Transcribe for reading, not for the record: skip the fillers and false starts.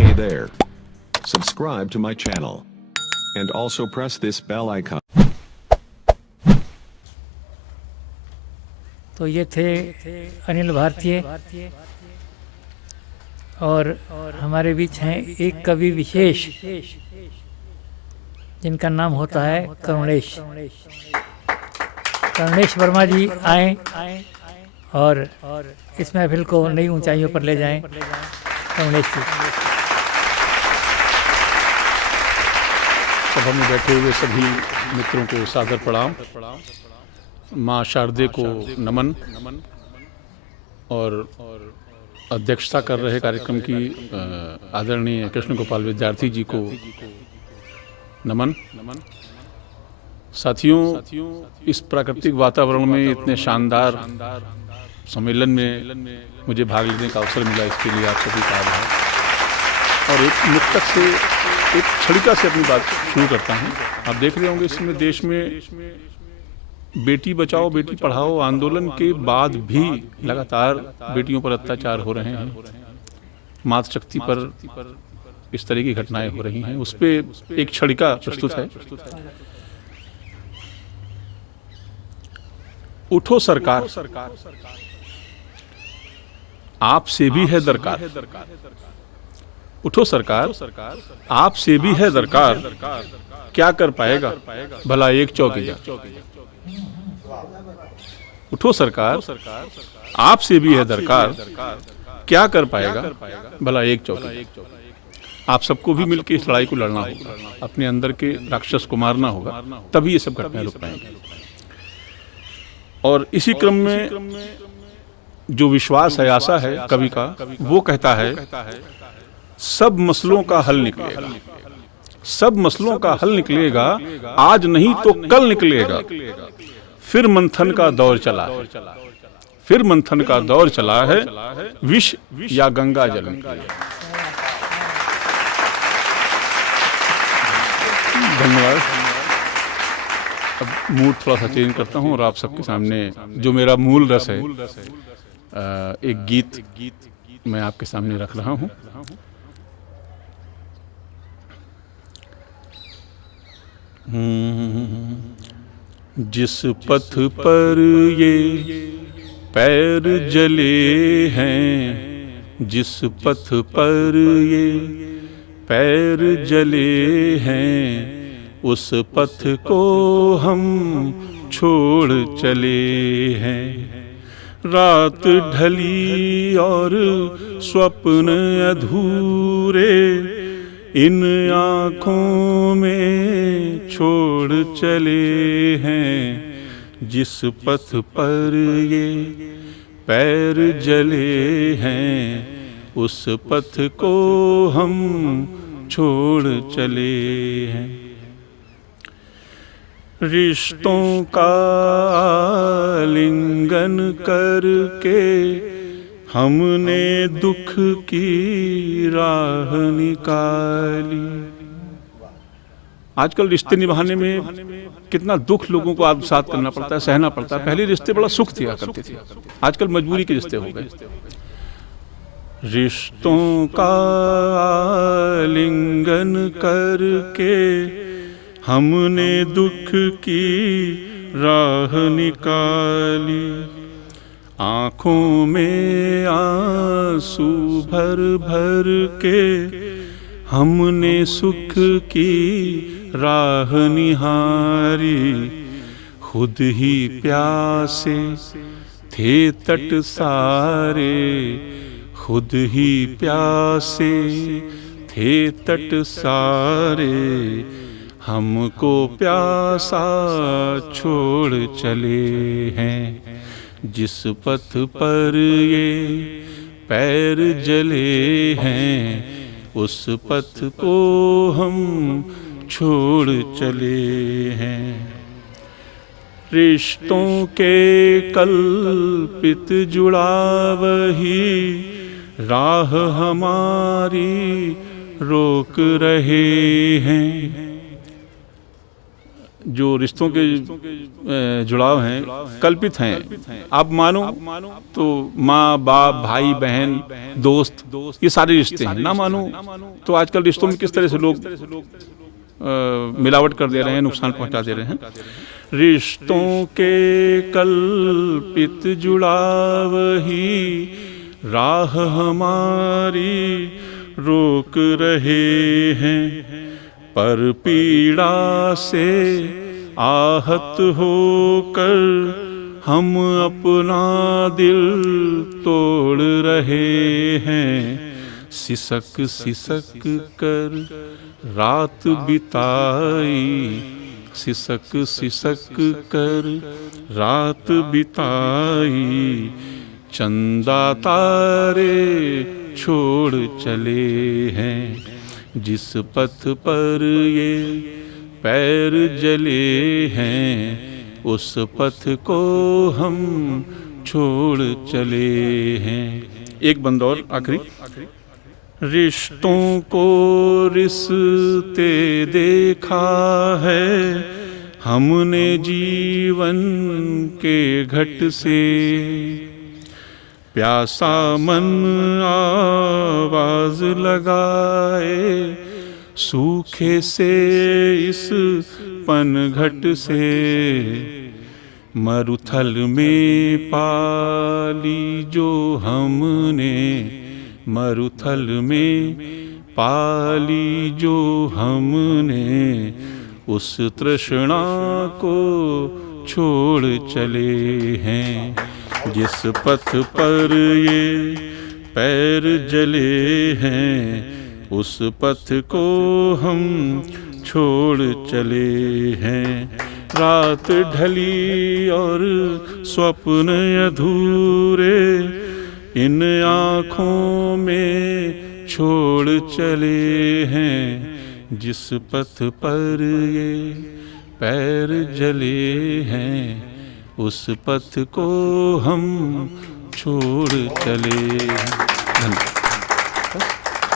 Hey there. Subscribe to my channel. And also press this bell icon. तो ये थे अनिल भारतीय और हमारे बीच हैं एक कवि विशेष जिनका नाम होता है करुणेश। करुणेश वर्मा जी आए और इस महफिल को नई ऊंचाइयों पर ले जाएं। करुणेश जी। सभा में बैठे हुए सभी मित्रों को सादर प्रणाम। माँ शारदे को नमन और अध्यक्षता कर रहे कार्यक्रम की आदरणीय कृष्ण गोपाल विद्यार्थी जी को नमन। साथियों, इस प्राकृतिक वातावरण में इतने शानदार सम्मेलन में मुझे भाग लेने का अवसर मिला, इसके लिए आप सभी का आभार। और एक नुक्तक से, एक छड़िका से अपनी बात शुरू करता हूँ। आप देख रहे होंगे इस समय देश में बेटी बचाओ बेटी पढ़ाओ आंदोलन के बाद भी लगातार बेटियों पर अत्याचार हो रहे हैं, मातृशक्ति पर इस तरह की घटनाएं हो रही हैं। उस पर एक छड़िका प्रस्तुत है। उठो सरकार, आपसे भी है दरकार। उठो सरकार, आपसे भी है दरकार। क्या कर पाएगा भला एक चौकीदार। उठो सरकार, आपसे भी है दरकार। क्या कर पाएगा भला एक चौकीदार। आप सबको भी मिलकर इस लड़ाई को लड़ना होगा, अपने अंदर के राक्षस को मारना होगा, तभी ये सब घटनाएं रुक पाएंगी। और इसी क्रम में जो विश्वास है, आशा है कवि का, वो कहता है सब मसलों का हल निकलेगा। सब मसलों का हल निकलेगा, आज नहीं तो कल निकलेगा। फिर मंथन का दौर चला है, फिर मंथन का दौर चला है। विष या गंगा जल निकलेगा। धन्यवाद। अब मूड थोड़ा सा चेंज करता हूँ और आप सबके सामने जो मेरा मूल रस है, एक गीत मैं आपके सामने रख रहा हूँ। जिस पथ पर ये पैर जले हैं, जिस पथ पर ये पैर जले हैं, उस पथ को हम छोड़ चले हैं। रात ढली और स्वप्न अधूरे इन आँखों में छोड़ चले हैं। जिस पथ पर ये पैर जले हैं, उस पथ को हम छोड़ चले हैं। रिश्तों का आलिंगन करके हमने दुख की राह निकाली। आजकल रिश्ते निभाने में कितना दुख लोगों को आत्मसात करना पड़ता है, सहना पड़ता है। पहले रिश्ते बड़ा सुख दिया करते थे, आजकल मजबूरी के रिश्ते हो गए। रिश्तों का आलिंगन करके हमने दुख की राह निकाली। आँखों में आंसू भर भर के हमने सुख की राह निहारी। खुद ही प्यासे थे तट सारे, खुद ही प्यासे थे तट सारे, हमको प्यासा छोड़ चले हैं। जिस पथ पर ये पैर जले हैं, उस पथ को हम छोड़ चले हैं। रिश्तों के कल्पित जुड़ाव ही राह हमारी रोक रहे हैं। जो रिश्तों के जुड़ाव हैं कल्पित हैं। आप मानो तो माँ बाप भाई बहन दोस्त ये सारे रिश्ते हैं, ना मानो तो आजकल रिश्तों में किस तरह से लोग मिलावट कर दे रहे हैं, नुकसान पहुंचा दे रहे हैं। रिश्तों के कल्पित जुड़ाव ही राह हमारी रोक रहे हैं, पर पीड़ा से आहत होकर हम अपना दिल तोड़ रहे हैं। सिसक सिसक कर रात बिताई, सिसक सिसक कर रात बिताई, चंदा तारे छोड़ चले हैं। जिस पथ पर ये पैर जले हैं, उस पथ को हम छोड़ चले हैं। एक बंद और आखिरी। रिश्तों को रिश्ते देखा है हमने जीवन के घट से, प्यासा मन आवाज लगाए सूखे से इस पनघट से, मरुथल में पाली जो हमने, मरुथल में पाली जो हमने, उस तृष्णा को छोड़ चले हैं। जिस पथ पर ये पैर जले हैं, उस पथ को हम छोड़ चले हैं। रात ढली और स्वप्न अधूरे इन आँखों में छोड़ चले हैं। जिस पथ पर ये पैर जले हैं, उस पथ को हम छोड़ चले। धन्यवाद।